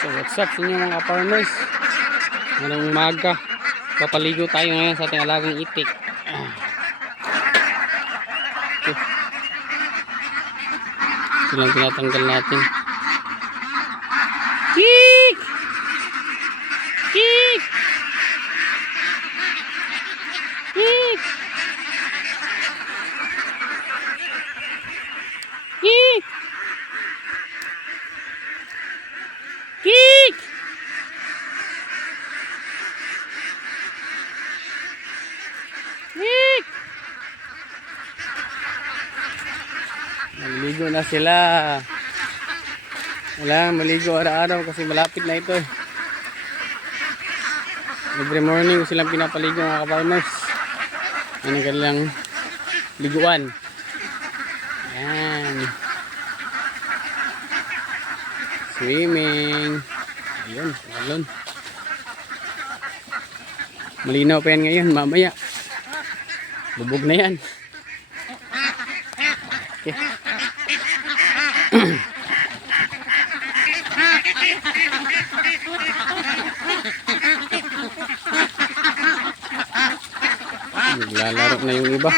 So what's up sa inyo mga farmers? Ngayong umaga, papaligo tayo ngayon sa ating alagang itik. Ito lang tinatanggal natin. Kik! Kik! Kik! Kik! Kik! Kik! Maligo na sila. Wala maligo araw-araw kasi malapit na ito. Every morning silang pinapaligo mga ka-farmers. Yan ang kanilang liguan. Ayan. Swimming. Ayun, alon. Malinaw pa yan ngayon, mamaya bubog na yan. Okay. Naglalaro na yung iba.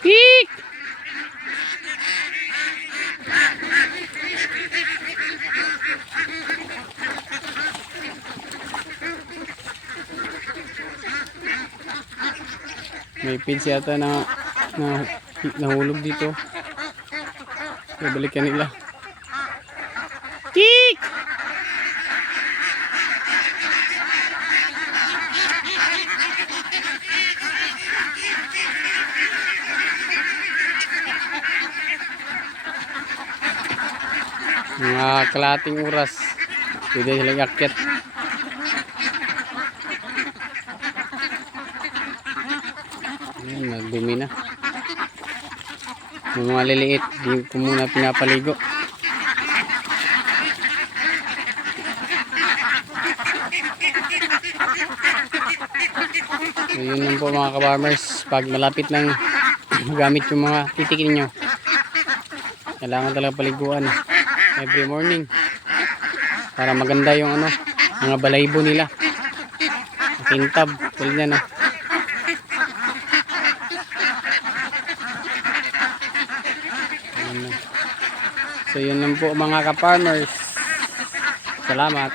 Kik! May pids yata na nahulog dito. Babalikan nila. Kik! Mga kalating oras pwede silang akyat. Ayan, nagdumi na. Yung mga liliit di ko muna pinapaligo. So yun lang po mga ka-farmers, pag malapit ng gamit yung mga titikin nyo, kailangan talaga paliguan every morning para maganda yung mga balaybo nila, makintab tulad yan. So yun lang po mga ka-farmers, salamat.